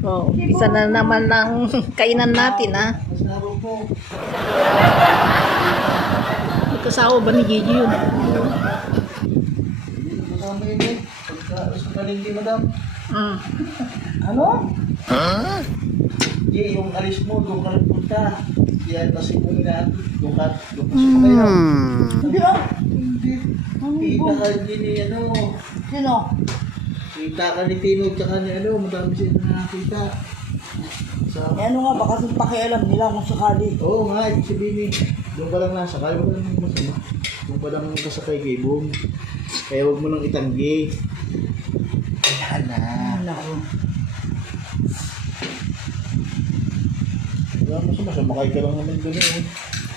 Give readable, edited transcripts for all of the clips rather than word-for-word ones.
Oh, isa na naman ng kainan natin, ha? Masarap po. Kasawa ba ni Gigi yun? Kasama yun eh. Sa palengke, madam. Mm. Ano? Di, yung alis mo, doon ka nagpunta. Yan kasi kung doon ka kayo. Hindi ah. Hindi. Kita ka din ni ano. Sino? Kita ka ni Tino, tsaka ni ano, madami siya nakakita. Sa... Eh ano nga, baka sa pakialam nila kung sakali. Oo nga, ibig sabihin eh. Doon ka lang nasa, kaya mo lang masama. Doon ka lang kasakay kay Boom. Kaya huwag mo lang itanggi. Ayan na. Naku. Wala mo sumakay ka lang naman doon eh.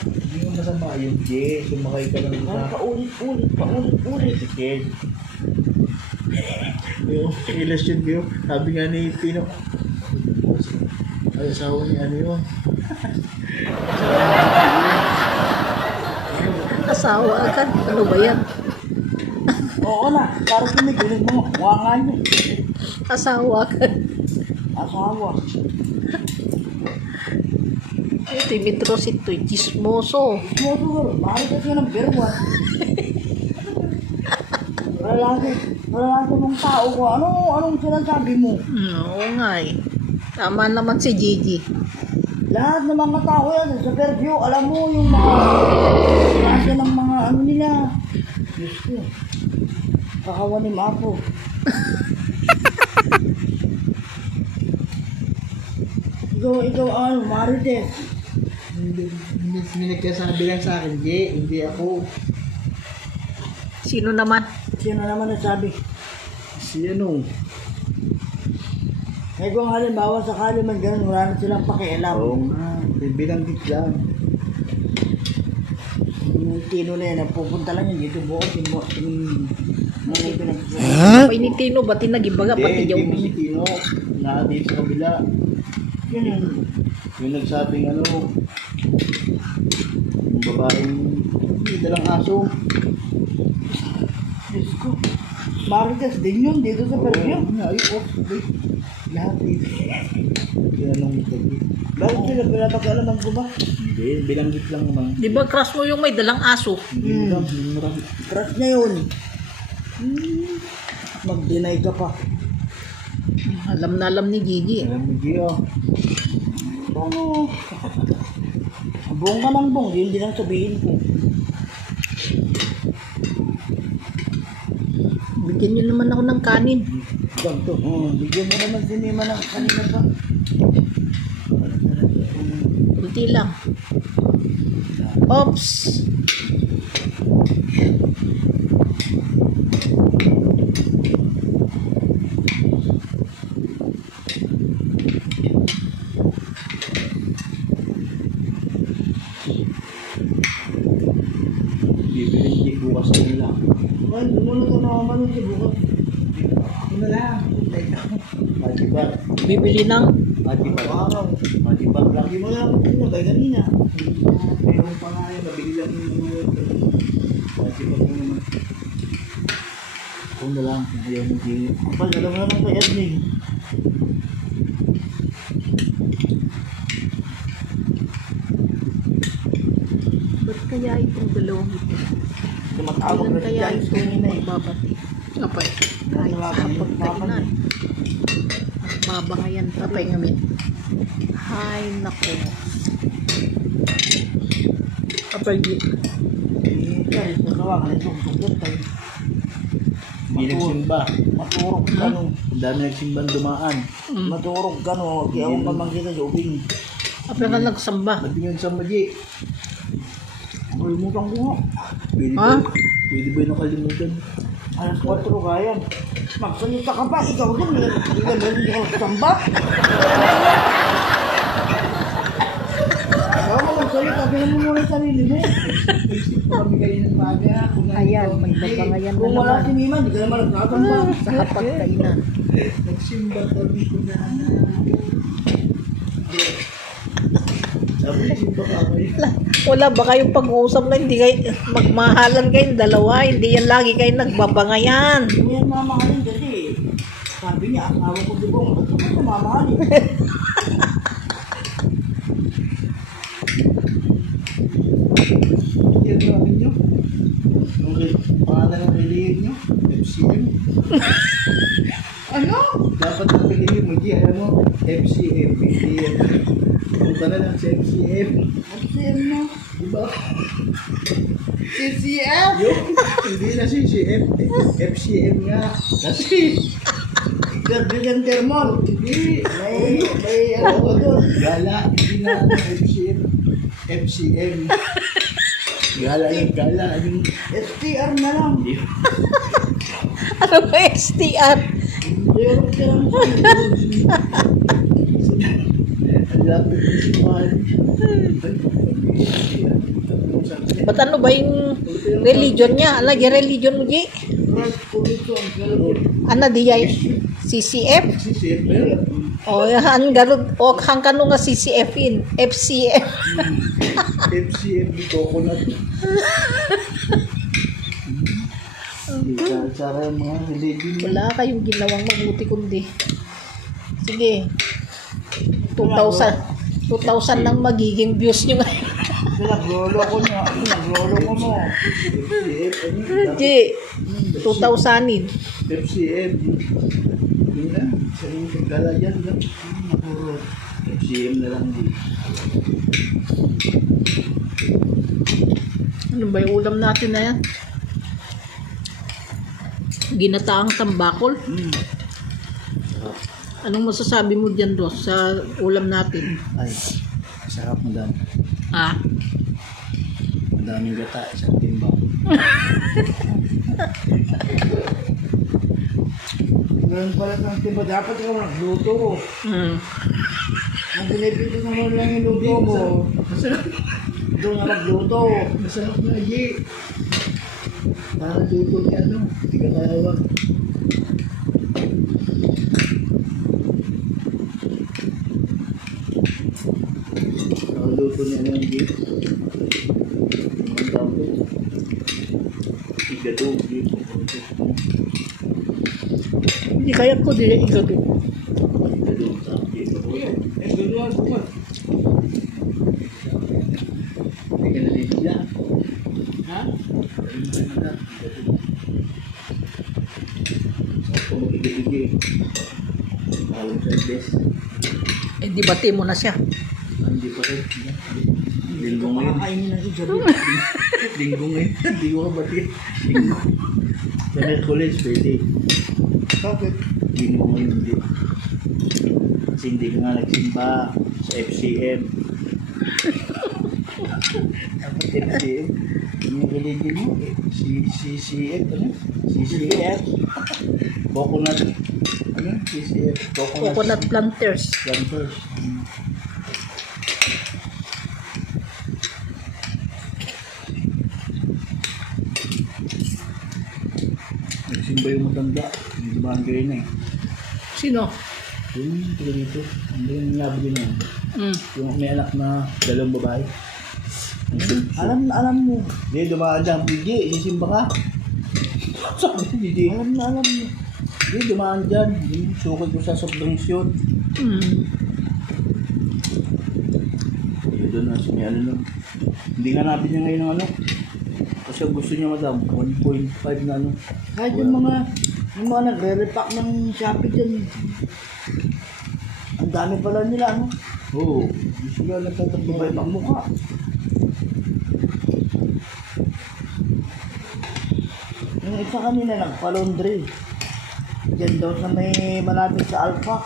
Hindi mo masama yun, Jay. Sumakay ka lang Ay, sa paulit. ticket. Yung ilasyon ko, sabi nga ni Tino, ay asawa ni ano yun. Kasawa agad. Ano ba yan? Oo na, parang tumigilig mo. Mukha nga niya. Kasawa agad. Asawa. Dimitros ito'y chismoso. Siguro, mahal kasi ng birwan. Lalaki mong tao ko. Anong sinasabi mo? Oo nga eh. Tama naman si Gigi. Lahat ng mga tao yan sa Fairview, alam mo yung mga klase ng mga ano nila. Diyos ko. Kakawanim ako. ikaw ano, Marites. May nagkasabi lang sa akin, Jay, hindi ako. Sino naman? Sino naman nasabi? Si ano? Eh kung halimbawa sakali man ganun, wala na silang pakialam. Oo nga, binanggit lang. Yung Tino na yan, nagpupunta lang yan dito buo. Pay ni Tino ba tinagibaga pati Hindi, yaw? hindi mo si Tino. Nakadito sa kabila. Yun yun. Yung nagsabing ano, yung babaeng may dalang aso. Diyos ko. Marites din yun dito sa Fairview. Oo nga, ayun, okay. Lahat dito. Tinanong ito. Bakit sila pinapag-alaman ko ba? Hindi, binanggit lang naman. Di ba crush mo yung may dalang aso? Hindi mo lang, hindi mo lang. Crush niya yun. Mag-deny ka pa. Alam na alam ni Gigi. Alam mo, Gio. Ano? Buong ka ng buong, yun din ang sabihin ko. Bigyan nyo naman ako ng kanin. Ganto. Bigyan mo naman si Nima ng kanina pa. Kunti lang. Oops! Bibilin di bukas na nila. Ay, hindi mo na ito nakamanon si bukas. Ako na lang. Matiba. Bibili ng Matiba. Araw. Matiba lang. Hindi mo na nabay kanina. Mayroon pa nga yun. Nabili lang yung mga yun. Matiba mo naman. Ako na lang. Kung ayaw mo Gio. Kapag alam mo naman kay Edwin. ba't kaya itong dalawang ito? Tumatawag Kailan na si kaya Giants ito kanina eh. magbabati? Apay. Kahit sa pagkainan. Babangayan. Apay ngamin. Hay nako. Apay di. Giants na tawagan ito. Tungkol tayo. Hindi nagsimba. Maturog ka no. Ang dami nagsimbang dumaan. Maturog ka no. Kaya ako pamangkin na ubing. Apay ka nagsamba. Matingin sa Maji. Kalimutan ko nga. Pwede Ha? ba? Pwede ba nakalimutan? Alas 4 kaya. Magsalita ka pa. Ikaw din. Ikaw din. Ikaw samba. Ikaw mo magsalita. Tingnan mo muna yung sarili mo. Isip pa kami kayo ng maga. Ayan, magbabangayan na Kung wala naman. si Mima, hindi ka naman nagkakamba. Sa hapagkainan. Nagsimba kami ko na. Sabi nagsimba ka kami. Wala ba kayong pag-uusap na hindi kayo magmahalan kayong dalawa? Hindi yan lagi kayo nagbabangayan. Hindi yan mamahalin kasi. sabi niya, asawa ko di bong, ba't naman namamahalin? Yan namin nyo. Yung pangalan ng relihin nyo, FCM. Ano? Dapat ang relihin mo, G, alam mo, FCM. Hindi yan. Punta na lang sa FCM. FCM na. Diba? CCF? Yung, hindi na CCM. FCM nga. Kasi, Gabriel Termon. hindi. May ano ko doon. Gala, hindi na FCM. FCM. Gala yung gala. Yung, STR na lang. Ano ba STR? Meron ka lang sa ang lapit ng sinuhan. Ba't ano ba yung religion niya? Ano yung religion mo, G? Christ Politon. Ano diya CCF? CCM ba yun? O, yan, garod. O, hang kano nga CCF in? FCF. FCM di coconut. Sara yung mga religion. Wala kayong ginawang mabuti kundi. Sige. 2,000 nang magiging views nyo ngayon. Pinaglolo ko niya. Pinaglolo ko mo. FCM. G, 2,000in. FCM. Yun na. Sa yung gala yan. Puro FCM na lang din. Ano ba yung ulam natin na yan? Ginataang tambakol. Anong masasabi mo dyan, Dos, sa ulam natin? Ay, sarap mo dami. Ha? Madaming gata, isang timbang. Ganun pala ng timba. Dapat ikaw nagluto ko. Ang pinipito naman lang yung luto mo. Doon nga magluto. Masarap na, Ye. Parang luto ni ano, hindi ka kawag. Parang luto ni ano, Ye. Ang tawag ko. Igado, Ye. Hindi kaya ko dili igado. Igado, tawag, Ye. Ganyan ko ba? Hindi ka nalibigyan. Ha? Ako mag-igigig. Alam sa English. Eh, dibati mo na siya. Hindi pa rin. Linggo ngayon. Makakainin na si Jabi. Linggo ngayon. Hindi ko kabati. Linggo. Sa Merkulis, pwede. Bakit? Linggo ngayon, hindi. Kasi hindi ka nga nagsimba sa FCM. Dapat FCM. Yung religion mo, CCF, ano? CCF. Coconut. Ano? CCF. Coconut planters. Planters. Nagsimba yung matanda. Hindi ba ang gaya na eh. Sino? Yung tulo dito. Hindi yung labi na. Yung may anak na dalawang babae. Alam mo. Hindi, dumaan dyan. Hindi, sisimba ka. Sabi, hindi. Alam mo. Hindi, dumaan dyan. Hindi, sukot ko sa soft drinks yun. Hindi, doon na may ano nun. Hindi nga natin niya ngayon ng ano. Kasi ang gusto niya madam, 1.5 na ano. Kahit yung mga nagre-repack ng Shopee dyan. Ang dami pala nila, ano? Oo. Gusto nga nagtatakbay ng mukha. Yung isa kanina nagpa-laundry. Diyan daw sa may malapit sa Alpha.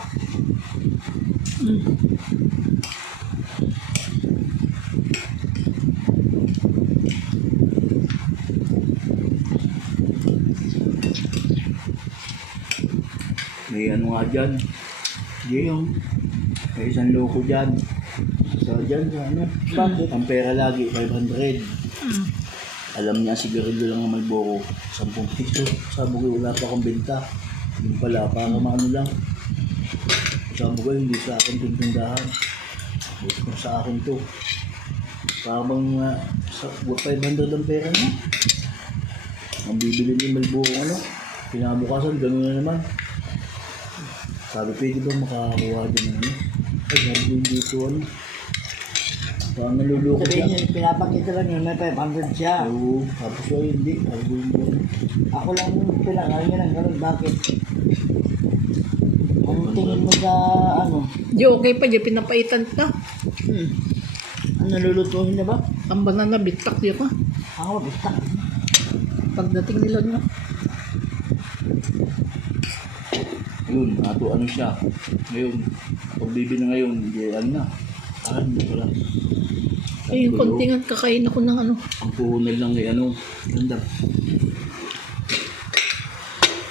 May ano nga dyan. Yung may isang loko dyan. So dyan sa ano. Bakit? Ang pera lagi, 500. Alam niya sigarilyo lang ang Malboro. 10 piso. Sabi ko wala pa akong benta. Yung pala, para maano lang. Sabi ko hindi sa akin itong tindahan. Buti ko sa akin to. Para bang 500 ang pera niya. Ang bibili ni Malboro ano. Pinabukasan, gano'n na naman. Sabi, pwede ba makakuha din ng ano? Ay, sabi ko hindi ito ano. Parang naluloko Sabihin siya. niya, pinapakita lang yun, may 500 siya. Oo, tapos siya hindi. Sabi ko hindi ano. Ako lang yung pinakain niya ng ganun. Bakit? Ang tingin mo sa ano? Di okay pa, di pinapaitan ka. Ang nalulutuhin na ba? Ang banana bitak di ka. Ako, basta. Pagdating nila nyo. Yun, ato ano siya. Ngayon, pagbibi na ngayon, hindi ano na. Ah, hindi pala. Ay, yung kontingan kakain ako ng ano. Ang puhunan lang ay ano, ganda.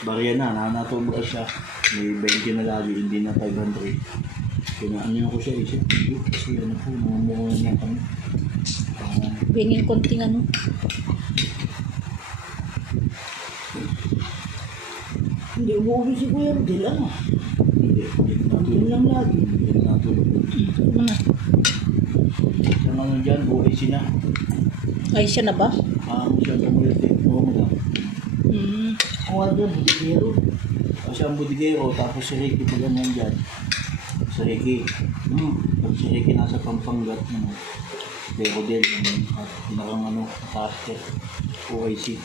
Barya na, nanatubra siya. May 20 na lagi, hindi na 500. Kinaano ko siya, isip. Kasi ano po, namumuha niya kami. Pingin konting ano. Hindi umuwi si Kuya Rodel, ano? Hindi na Andun lang lagi. Hindi na natulog. Ang ano dyan, buhay sina. Ay, siya na ba? Siya kamulit eh. Oo, madam. Ako nga doon, budikero. Kasi ang budigero, tapos si Ricky pag ganyan dyan. Si Ricky. Pag si Ricky nasa Pampangat, Pero din, pinakang ano, caster. OIC.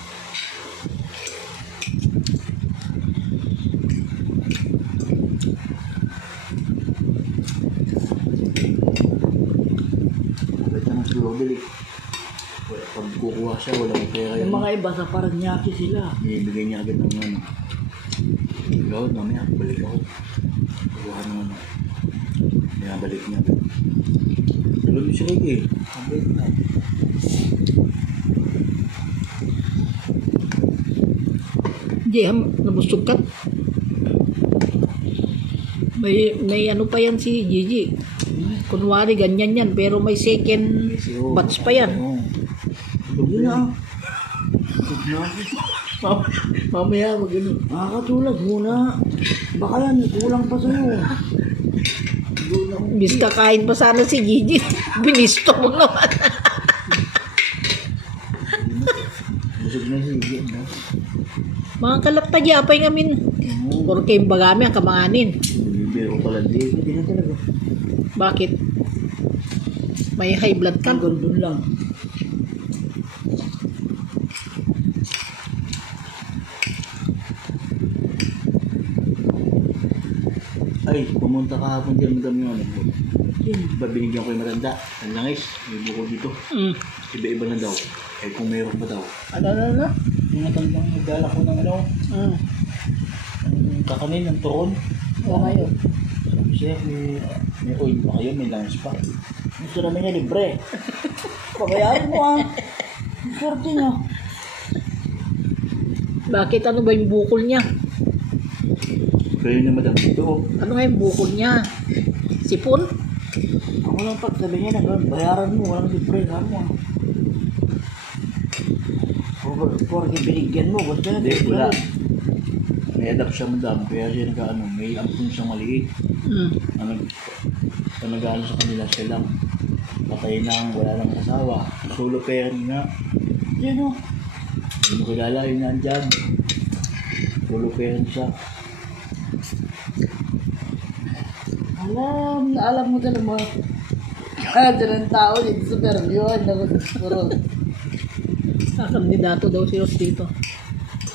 Kahit naman si Rodel eh. Pag kukuha siya, walang pera Yung yun. mga iba sa Paranaque sila. Ibigay niya agad ng ano. Ikaw, mamaya, balik ako. Kukuha ng ano. Kaya balik niya agad. Tulog yung si Ricky. Mabait na. Di, nabusog ka. May ano pa yan si Gigi. Kunwari ganyan yan, pero may second batch pa yan. Oo. Yun na. Mamaya, mag ano. Nakakatulad muna. Baka yan, kulang pa sa'yo. Bis kakain pa sana si Gigi. Binisto mo naman. Busog na si Ricky. No? Mga kalap pa di, apay ngamin. Puro kayong bagami ang kamanganin. Bibiro pala di. Hindi na talaga. Bakit? May high blood ka? Hanggang doon lang. Ay, pumunta kahapon dyan, madam yung ano. Diba binigyan ko yung matanda? Ang langis, may buko dito. Iba-iba na daw. Eh kung mayroon pa daw. Ano? Yung matandang nagdala ko ng ano, ang kakanin, ng turon. Oo ngayon. Sabi siya, may oil pa kayo, may langis pa. Gusto namin niya libre. Pabayaan mo ah. Swerte niya. Bakit ano ba yung bukol niya? Kayo na madam dito. Ano nga yung bukol niya? Sipon? Ako lang pagsabi niya na gano'n, bayaran mo, walang libre ka mo. Porque binigyan mo, gusto na. Hindi, wala. May adapt siya madam, kaya siya nag-ano, may ampun siyang maliit. Ang nag-ano sa kanila siya lang. Patay nang, wala lang asawa. Solo parent nga. Sino? Hindi mo kilala, yun nandyan. Solo parent siya. Alam mo talaga mo. Kaya ng tao dito sa Perview, ako siguro. Kandidato daw si Ross dito.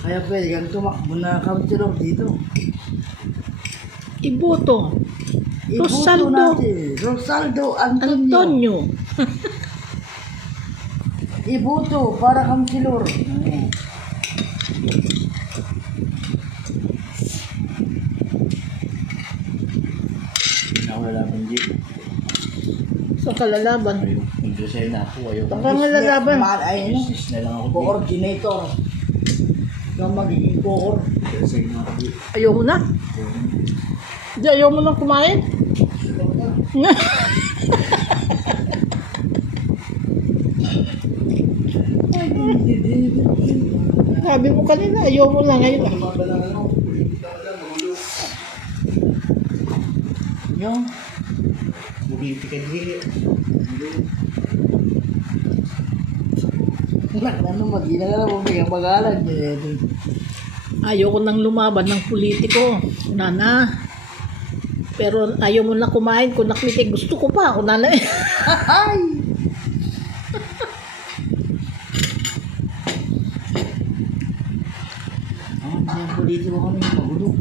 Kaya pwede kang tumakbo na counselor dito. Iboto. Ibuto Rosaldo. natin. Rosaldo Antonio. Antonio. Ibuto para counselor. Hindi na ako lalaban dito. So kalalaban. Ayaw, nag-resign na ako. Ayaw. Baka nga lalaban. Ay, ano? Business na lang ako dito. Coordinator. Yung magiging coor. Resign na ako dito. Ayoko na. Di, ayaw mo nang kumain? Sabi mo kanina, ayaw mo lang ngayon. Yung Bumiti ka dito. ano, mag-ina ka na bumigay magalan niya. Ayoko nang lumaban ng politiko. Nana. Pero ayaw mo na kumain, kunakmitik. Gusto ko pa, ako na Ay! Ang politiko kami, magulo.